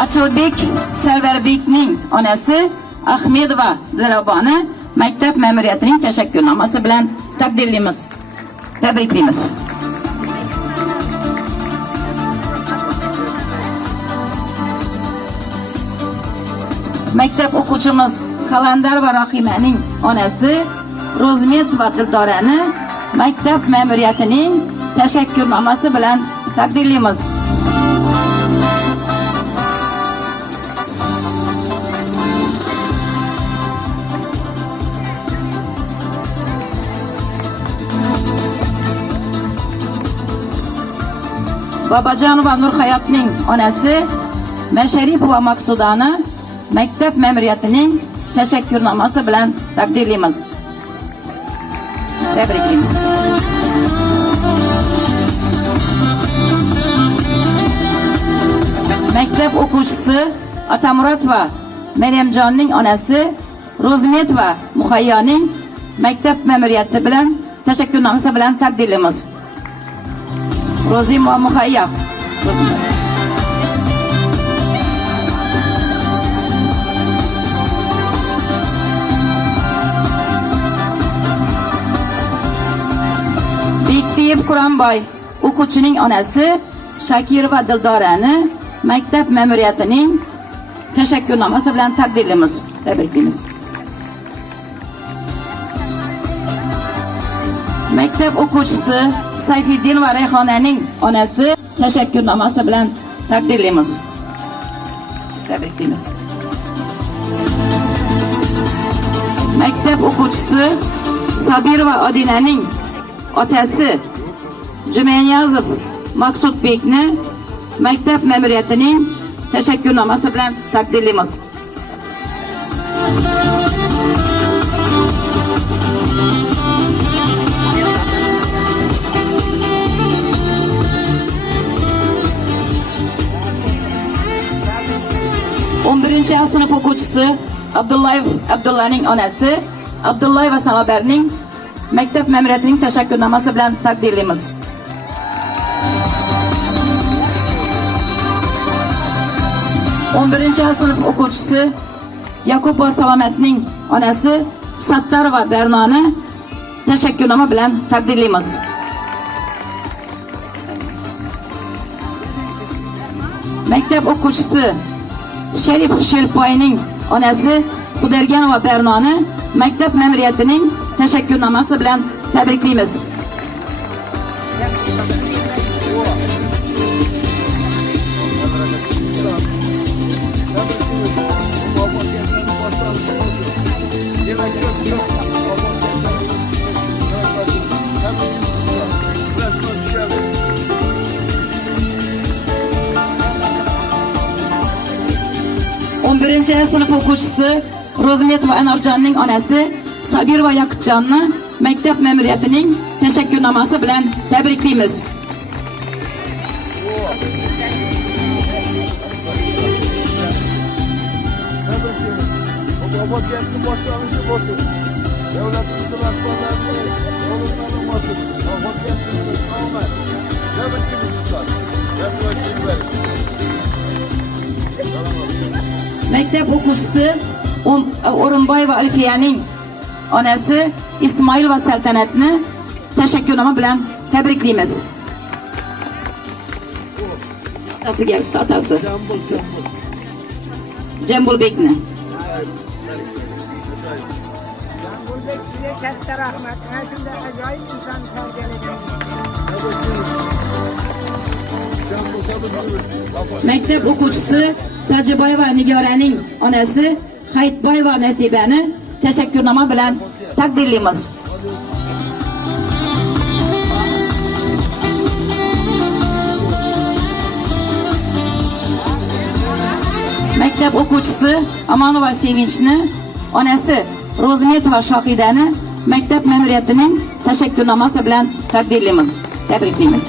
Achilbek Sarvarbekning onasi Ahmedova Dilraboni maktab ma'muriyatining tashakkurnomasi bilan taqdirlaymiz. Tabriklaymiz. Maktab o'quvchimiz Qalandar va Rahimaning onasi Rozmet va Dildorani maktab ma'muriyatining tashakkurnomasi bilan taqdirlaymiz. Babajon va Nurhayotning onasi Masharif va Maqsudani maktab ma'muriyatining tashakkurnomasi bilan taqdirlaymiz. Tabriklaymiz. Maktab o'quvchisi Atamurod va Maryamjonning onasi Rozmet va Muhayyoning maktab ma'muriyati bilan tashakkurnomasi bilan taqdirlaymiz. Rozim va Muhayyo. Bektiyev Quronboy, o'quvchining onasi Shakir va Dildorani maktab ma'muriyatining tashakkurnomasi bilan taqdirlaymiz. Tabriklaymiz. Maktab o'quvchisi Sayfiddin va Rayhonaning onasi tashakkurnomasi bilan taqdirlaymiz. Tabriklaymiz. Maktab o'quvchisi Sabir va Odinaning otasi Jumaniyazov Maqsudbekni maktab ma'muriyatining tashakkurnomasi bilan taqdirlaymiz. Birinchi sinf o'quvchisi Abdullayev Abdullaning onasi Abdullayeva Sanobarning maktab ma'muriyatining tashakkurnomasi bilan taqdirlaymiz. Birinchi sinf o'quvchisi Yaqub va Salomatning onasi Sattar va Bernoni tashakkurnoma bilan taqdirlaymiz. Maktab o'quvchisi Sharif Sherpoyning onasi Xuderganova Bernoni maktab ma'muriyatining tashakkurnomasi bilan tabriklaymiz. Birinchi sinf o'quvchisi Ro'zmetova Anorjonning onasi Sabirova Yaqutjonni maktab ma'muriyatining tashakkurnomasi bilan tabriklaymiz. Maktab o'quvchisi O'rinboyeva Alfiyaning onasi Ismoilova Saltanatni tashakkurnoma bilan tabriklaymiz. Otasiga otasi Jambulbekni. Jambulbek sizga katta rahmat. Mana shunday ajoyib inson tarbiyalagan. Maktab o'quvchisi Tojiboyeva Nigoraning onasi Hayitboyeva Nasibani tashakkurnoma bilan taqdirlaymiz. Maktab o'quvchisi Amonova Sevinchni onasi Ro'zmetova Shohidani maktab ma'muriyatining tashakkurnomasi bilan taqdirlaymiz. Tabriklaymiz.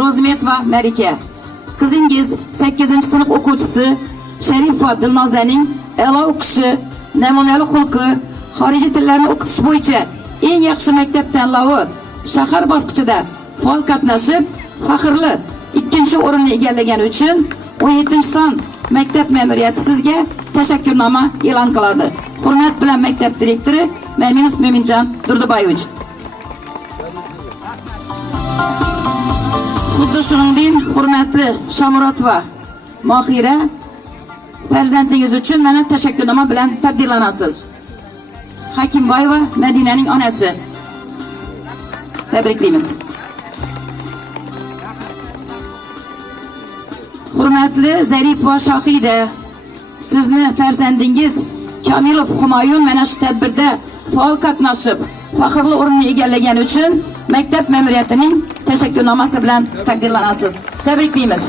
Ro'zmetova Marika. Qizingiz 8-sinf o'quvchisi Sharifa Dilnozaning a'lo o'qishi, namunali xulqi, xorijiy tillarni o'qitish bo'yicha eng yaxshi maktab tanlovi shahar bosqichida faol qatnashib, faxrli 2-o'rinni egallagani uchun 17-son maktab ma'muriyati sizga tashakkurnoma e'lon qiladi. Hurmat bilan maktab direktori Maminov Mo'minjon Durduboyevich. Xuddi shuningdek, hurmatli Shomurodova Mohira, farzandingiz uchun mana tashakkurnoma bilan taqdirlanasiz. Hakimboyeva Madinaning onasi. Tabriklaymiz. Hurmatli Zaripova Shohida, sizni farzandingiz Kamilov Humoyun mana shu tadbirda faol qatnashib, faxrli o'rinni egallagani uchun maktab ma'muriyatining tashakkurnomasi bilan taqdirlanasiz. Tabriklaymiz.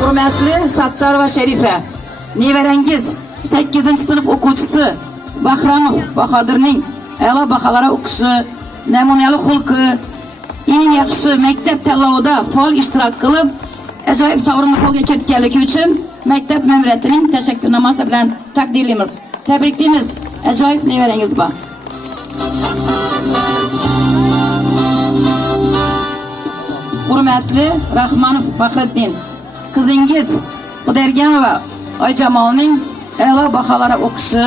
Hurmatli Sattorova Sharifa, nevarangiz 8-sinf o'quvchisi Bahramov Bahodirning a'lo baholar o'qishi, namunali xulqi, eng yaxshi maktab tanlovida faol ishtirok qilib, ajoyib sovrinni qo'lga kiritganligi uchun maktab ma'muriyatining tashakkurnomasi bilan taqdirlaymiz. Tabriklaymiz. Ajoyib nevarangiz bor. Hurmatli Rahmanov Bahriddin, qizingiz Xuderganova Oyjamolning a'lo baholar o'qishi,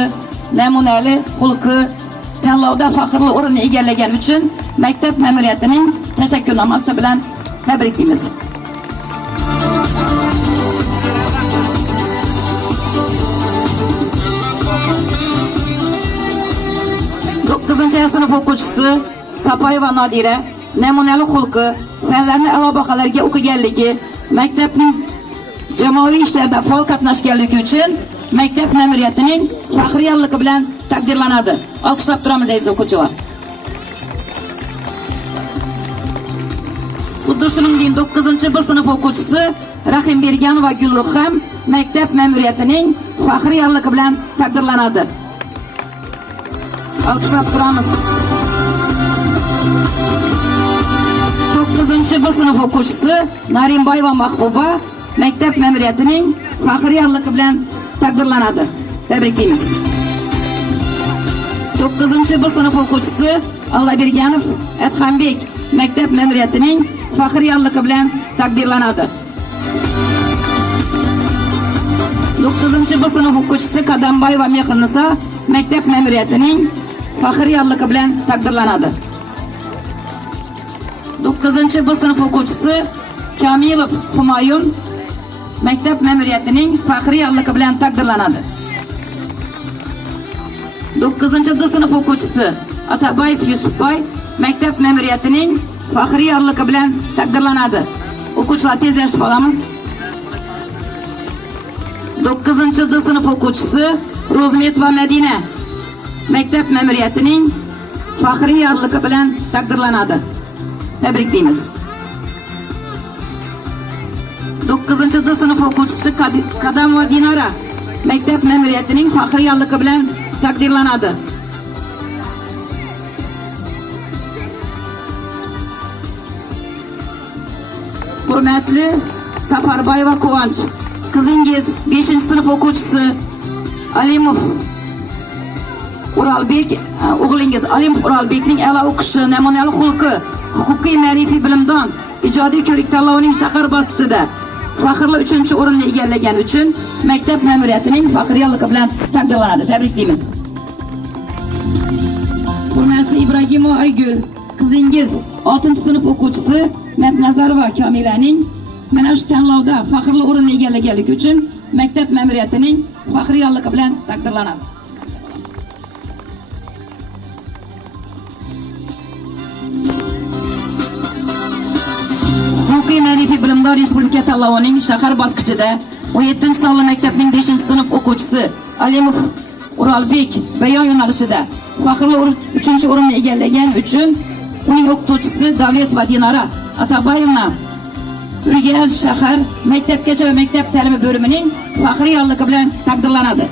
namunali xulqi, tanlovda faxrli o'rinni egallagani uchun maktab ma'muriyatining tashakkurnomasi bilan tabriklaymiz. 9-sinf o'quvchisi Sapoyeva Nodira namunali xulqi, fanlarni a'lo baholarga o'qiganligi, maktabning jamoaviy ishlarda faol qatnashganligi uchun maktab ma'muriyatining faxriyanligi bilan taqdirlanadi. Olqishlab turamiz aziz o'quvchilar. Xuddi shuningdek 9-sinf o'quvchisi Rahimberganova Gulruham maktab ma'muriyatining faxriyanligi bilan taqdirlanadi. Olqishlab turamiz. 9-sinf o'quvchisi Narimboyeva Mahbuba maktab ma'muriyatining faxriyanligi bilan taqdirlanadi. Tabriklaymiz. 9-bu sinf o'quvchisi Allabirganov Adhambek maktab ma'muriyatining faxriyligi bilan taqdirlanadi. 9-bu sinf o'quvchisi Qadamboyeva Mehrnisa maktab ma'muriyatining faxriyligi bilan taqdirlanadi. 9-bu sinf o'quvchisi Kamilov Humayun maktab ma'muriyatining faxriyligi bilan taqdirlanadi. 9-sinf o'quvchisi Atabayev Yusufboy maktab ma'muriyatining faxriyligi bilan taqdirlanadi. O'quvchilar tezlashib olamiz. 9-sinf o'quvchisi Rozmetova Madina maktab ma'muriyatining faxriyligi bilan taqdirlanadi. Tabriklaymiz. 9-sinf o'quvchisi Qadamova Dinora maktab ma'muriyatining faxriyligi bilan taqdirlanadi. Hurmatli Safarboyeva Quvonch, qizingiz 5-sinf o'quvchisi Alimov Uralbek, o'g'lingiz Alimov Uralbekning a'lo o'qishi, namunali xulqi, huquqiy ma'rifiy bilimdon, ijodiy ko'rik tanlovining shahar bosqichida faxrli 3-o'rinni egallagani uchun maktab ma'muriyatining faxriyligi bilan taqdirlanadi. Tabriklaymiz. Hurmatli Ibragimova Aygul, qizingiz 6-sinf o'quvchisi Matnazarova Kamilaning mana shu tanlovda faxrli o'rinni egallaganligi uchun maktab ma'muriyatining faxriyligi bilan taqdirlanadi. Huquqiy ma'rifiy bilimdor respublika tanlovining shahar bosqichida 17-sonli maktabning 5-sinf o'quvchisi Alimov Uralbek bayon yo'nalishida faxrli 3-o'rinni egallagan uchun uning o'qituvchisi Davletova Dinora Atabayevna Urganch shahar maktabgacha va maktab ta'limi bo'limining faxriyligi bilan taqdirlanadi.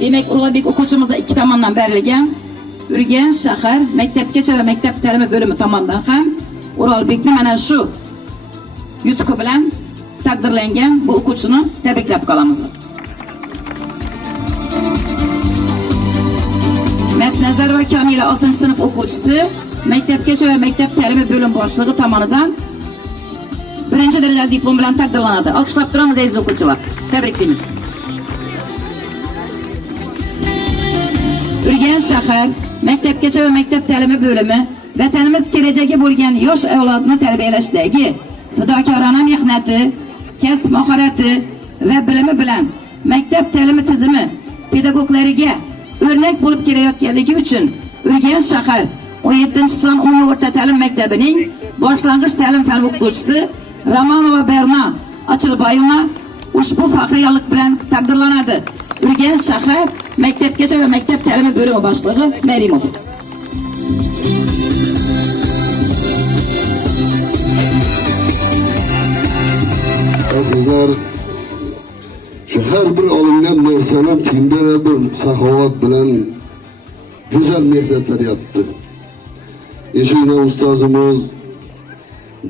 Demek Uralbek o'quvchimizda 2 tomondan berilgan Urganch shahar maktabgacha va maktab ta'limi bo'limi tomonidan ham Uralbekni mana shu yutuqi bilan taqdirlangan bu o'quvchini tabriklab qolamiz. Matnazarova Kamila 6-sinf o'quvchisi maktabgacha va maktab ta'limi bo'lim boshlig'i tomonidan 1-darajali diplom bilan taqdirlanadi. Alqishlab turamiz aziz o'quvchilar. Tabriklaymiz. Urganch shahar maktabgacha va maktab ta'limi bo'limi vatanimiz kelajagi bo'lgan yosh avlodni tarbiyalashdagi fidokorona mehnati, kasb mahorati va bilimi bilan maktab ta'limi tizimi pedagoglariga o'rnak bo'lib kelayotganligi uchun Urganch shahar 17-son umumiy o'rta ta'lim maktabining boshlang'ich ta'lim fan o'qituvchisi Romanova Berna Ochilboyevna ushbu faxriylik bilan taqdirlanadi. Urganch shahar maktabgacha va maktab ta'limi bo'limi boshlig'i Merimov. Azizlar, şu her bir olingan narsani kimdir bir saxovat bilan güzel mehnatlar yaptı. Eşine ustozimiz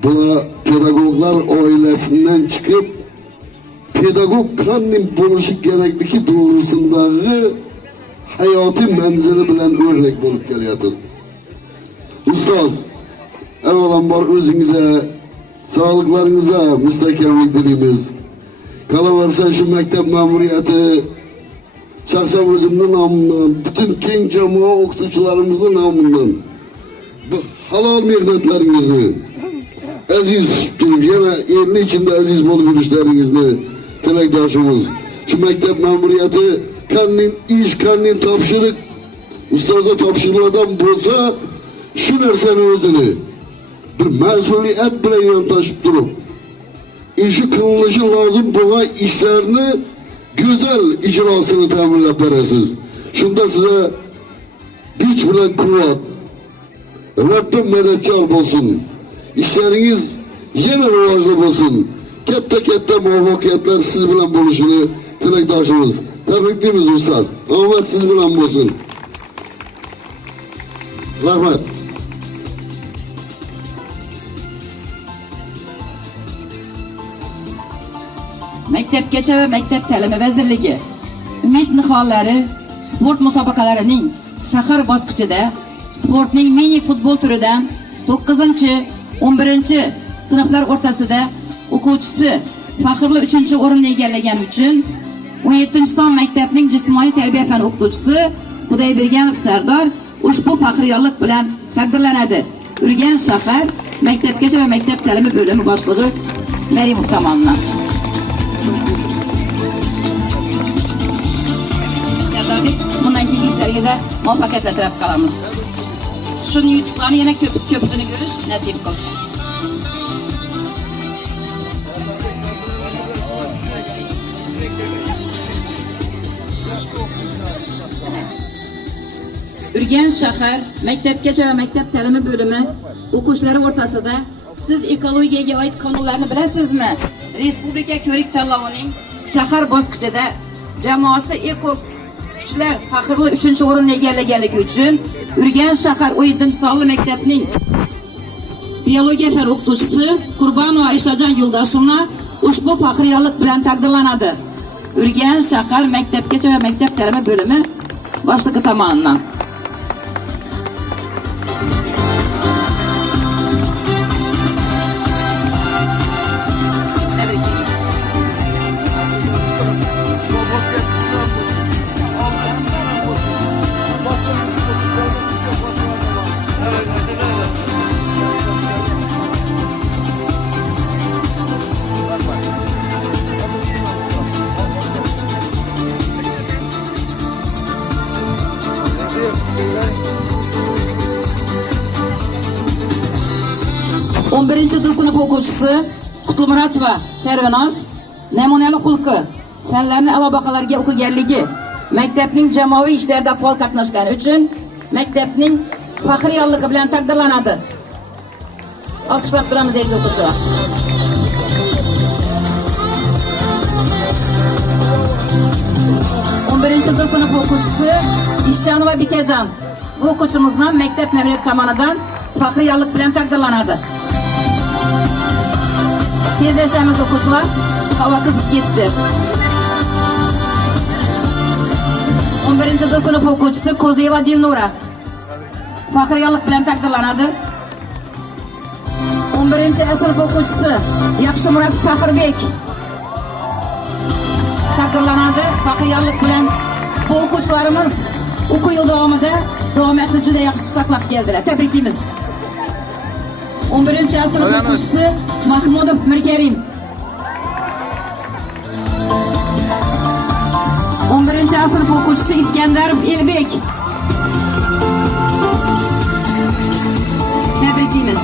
buna pedagoglar oilasidan çıkıp pedagog qanday bo'lishi kerakligi to'g'risindagi hayotiy manzili bilan o'rnak bo'lib kelyapti. Ustoz, avvalambor o'zingizga sog'liqlaringizga mustahkamlik tilaymiz. Qolaversa shu maktab ma'muriyati shaxsan o'zimning nomimdan, butun keng jamoa o'qituvchilarimizning nomidan bu halol mehnatlaringizni aziz tutib, yana elning ichida aziz bo'lib yurishlaringizni tilakdoshimiz. Şu maktab ma'muriyati qanday ish, qanday topshiriq ustozga topshiriqlardan bo'lsa, shu narsani o'zini bir mas'uliyat bilan yontoshib turib, ishi qilinishi lozim bo'lgan ishlarni go'zal ijrosini ta'minlab berasiz. Shunda size güç bilan quvvat, Rabbim madadkor bo'lsin. İşleriniz yana rivojli bo'lsin. katta muvaffaqiyatlar siz bilan bo'lishini tilakdoshimiz. Tabriklaymiz ustoz. Omad siz bilan bo'lsin. Rahmat. Maktabgacha va maktab ta'limi vazirligi umid nihonlari sport musobaqalarining shahar bosqichida sportning mini futbol turidan 9-11 sinflar o'rtasida o'quvchisi faxrli 3-o'rinni egallagani uchun 17-son maktabning jismoniy tarbiya fan o'qituvchisi Xudoyberganov Sardor ushbu faxriyorlik bilan taqdirlanadi. Urganch shahar maktabgacha va maktab ta'limi bo'limi boshlig'i Marimov tomonidan. Bundan keyingi ishlaringizga muvaffaqiyatlar tilab qolamiz. Shuni yutuqlarni yana ko'pisini ko'rish nasib qilsin. Urganch shahar maktabgacha va maktab ta'limi bo'limi o'quvchilari o'rtasida siz ekologiyaga oid qonunlarni bilasizmi? Respublika ko'rik tanlovining shahar bosqichida jamoasi eko kuchlar faxrli 3-o'rinni egallaganligi uchun Urganch shahar 17-sonli maktabning biologiya fan o'qituvchisi Qurbonova Aishajon Yo'ldoshovna ushbu faxriyorlik bilan taqdirlanadi. Urganch shahar maktabgacha va maktab ta'limi bo'limi boshlig'i tomonidan. Birinchi sinf o'quvchisi Qutlumuratova Sarvinoz namunali xulqi fanlarni aloqalarga o'qiganligi, maktabning jamoaviy ishlarida faol qatnashgani uchun maktabning faxriyorligi bilan taqdirlanadi. Olqishlab turamiz aziz o'quvchilar. Birinchi sinf o'quvchisi Ishchanova Bikajon bu o'quvchimizdan maktab ma'muriyati tomonidan faxriyorlik bilan taqdirlanadi. Tezlashamiz o'quvchilar, havo qizib ketdi. 11-sinf o'quvchisi Kozeva Dilnura faxriyorlik bilan taqdirlanadi. 11-sinf o'quvchisi Yaxshimuratov Faxrbek taqdirlanadi. Faxriyorlik bilan bu o'quvchilarimiz o'quv yil davomida davomiyatni juda yaxshi saqlab keldilar. Tabriklaymiz. 11-sinf o'quvchisi Mahmudov Mirkarim 11-sinf o'quvchisi Iskandarov Elbek tabriklaymiz.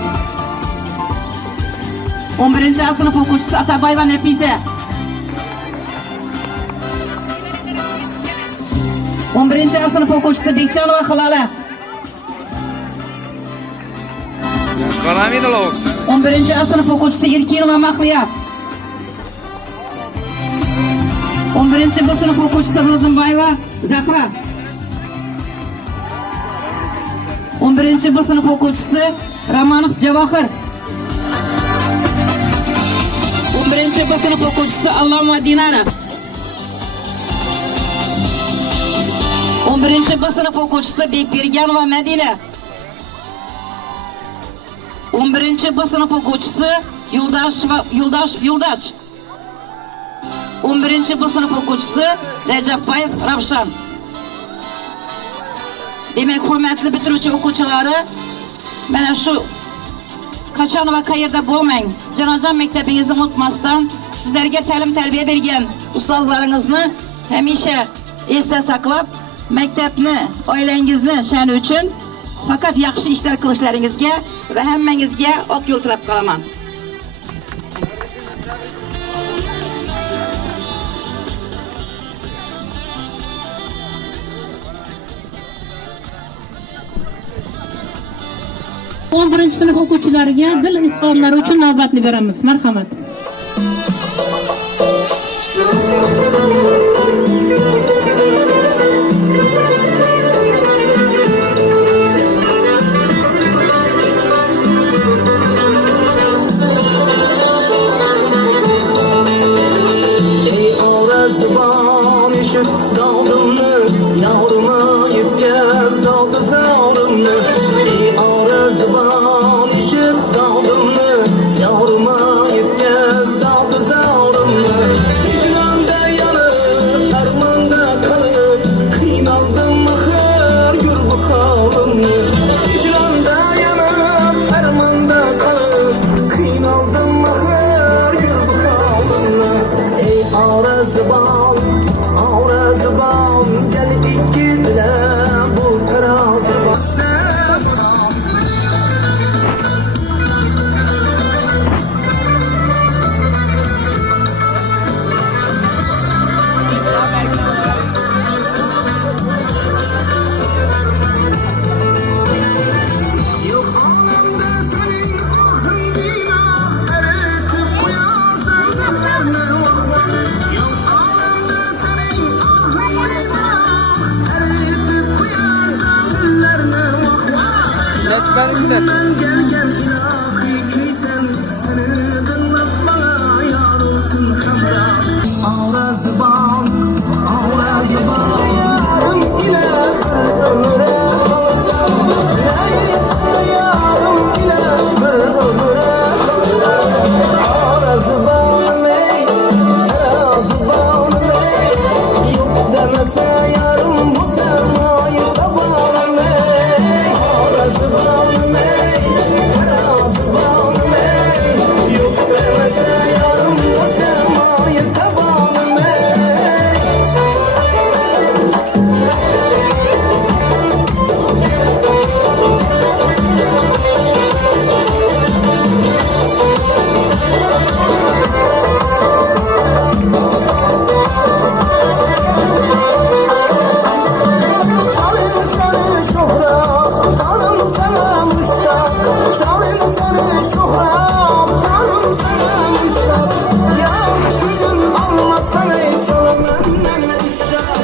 11-sinf o'quvchisi Atabayeva Nafisa 11-sinf o'quvchisi Bekchanova Hilola 11-sinf o'quvchisi Erkinova Mahliya 11-sinf o'quvchisi Ro'zimbayeva Zahra 11-sinf o'quvchisi Ramanov Javohir 11-sinf o'quvchisi Alloma Dinara 11-sinf o'quvchisi Bekberganova Madina 11-sinf o'quvchisi Yo'ldosh 11-sinf o'quvchisi Rajabbayev Ravshan. Demak, hurmatli bitiruvchi o'quvchilari, mana shu qachon va qayerda bo'lmang, Janojon maktabingizni unutmasdan sizlarga ta'lim-tarbiya bergan ustozlaringizni hamisha esda saqlab, maktabni, oilangizni sha'ni uchun faqat yaxshi ishlar qilishlaringizga va hammangizga oq yo'l tilab qolaman. Birinchi sinf o'quvchilariga dil izhorlari uchun navbatni beramiz. Marhamat. Millet millet. Gelgen ilahi kıysen seni dinlep bana yar olsun hamra. Ağrazban yarım ile bir ömre kalsam. Neyitme yarım ile bir ömre kalsam. Ağrazban ey, terazban ey. Yok demese yarım bu semayı tabanım ey. Ağrazban ey, terazban ey. Yok demese yarım bu semayı tabanım ey. Şalini seni şuhram, tanrım sana müştak. Şalini seni şuhram, tanrım sana müştak. Yan külün almasan ey çalım emmem uşak.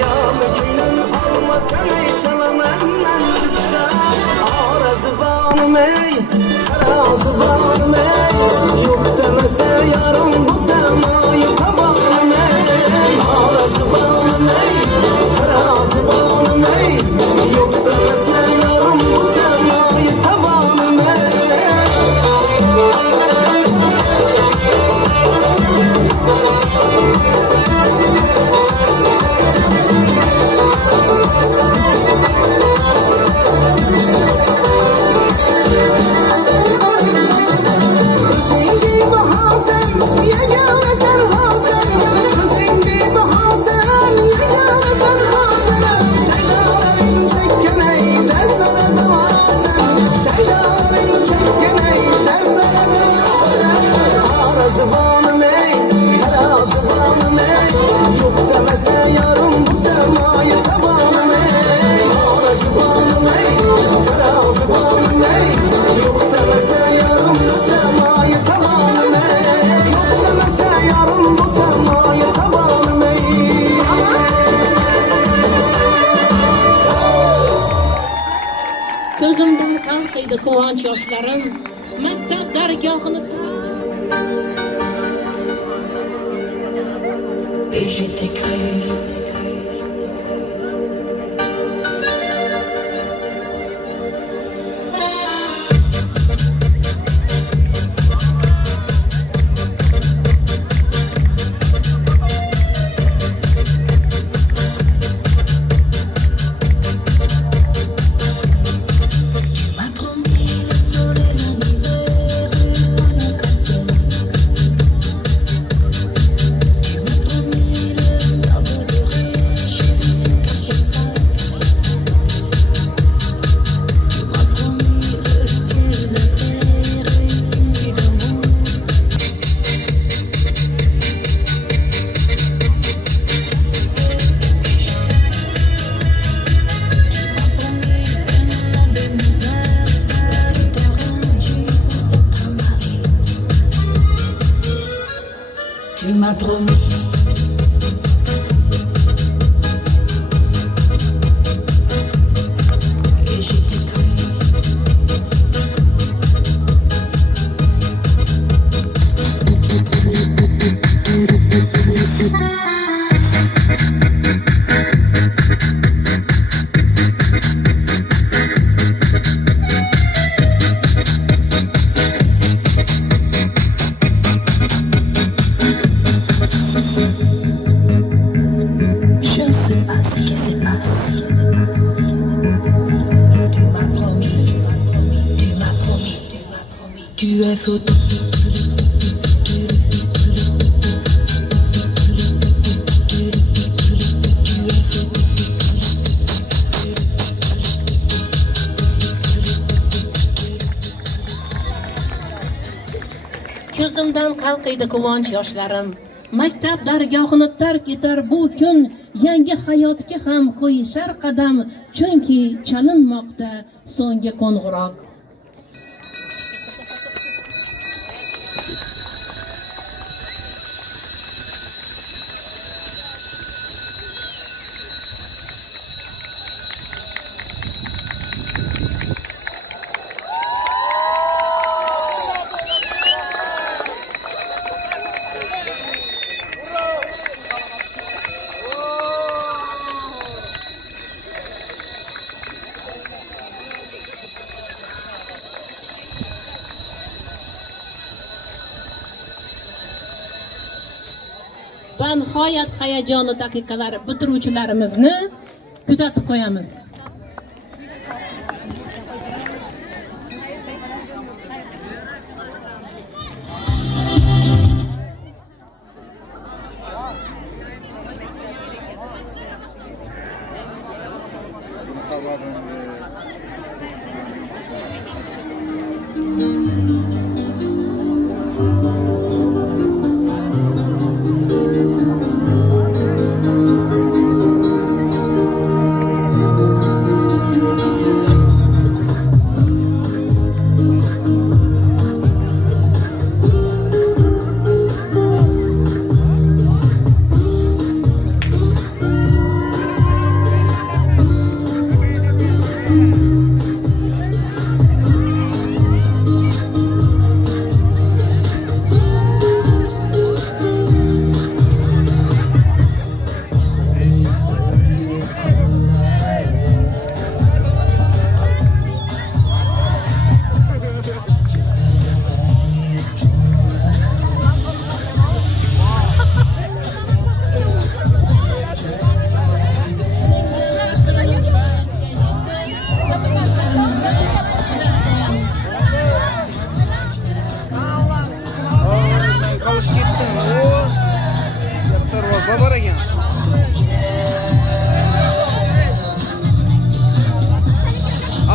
Yan külün almasan ey çalım emmem uşak. Ağrazbanım ey, terazbanım ey. Yok demese yarım bu semayı tabanım ey. Ağrazbanım ey, terazbanım ey. Yok demese yarım bu semayı tabanım ey. Kızın gibi Hasan, yegane tenhasen. Kızın gibi Hasan, yegane tenhasen. Şeylerin çekken ey, dertlere devasen. Şeylerin çekken ey, dertlere devasen. Ağrazbanım ey, terazbanım ey. Yok demese yarım bu semayı tabanım ey. Ağrazbanım ey, terazbanım ey. Yok demese yarım bu semayı tabanım ey. Yok demese yarım bu semayı tabanım ey. Ko'zimdan qalqiydi quvonch yoshlarim. Maktab dargohini Et je t'ai cru. Tu m'as promis le soleil en hiver et en occasion. Tu m'as promis le sable doré, j'ai vu ce postal. Tu m'as promis le ciel, la terre et une vie d'amour. Tu m'as promis. Et je t'ai cru. Je ne sais pas ce qui se passe. Tu m'as promis, tu m'as promis, tu m'as promis. Tu es faux. ko'zimdan qalqiydi quvonch yoshlarim. Maktab dargohini tark etar bu kun, yangi hayotga ham qo'yishar qadam, chunki chalinmoqda so'nggi qo'ng'iroq. nihoyat hayajonli daqiqalar bitiruvchilarimizni kuzatib qo'yamiz.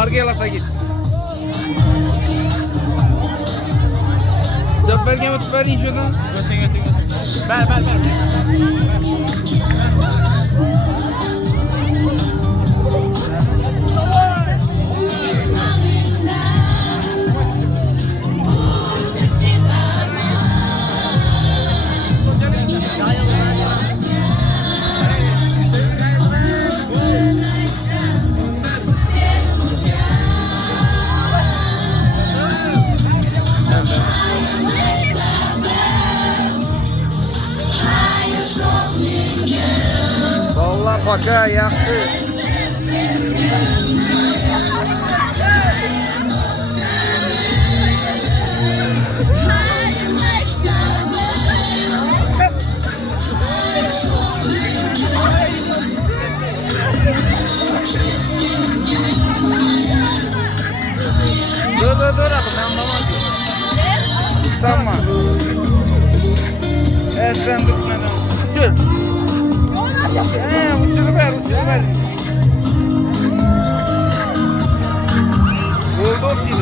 Argelasa git. Cabbarga o'tib bering shundan. Vallahi paka yaxshi. Dur abi ben babam. Tamam. Sen tutmadan. Uçur. Uçur ver. Oldu o şey.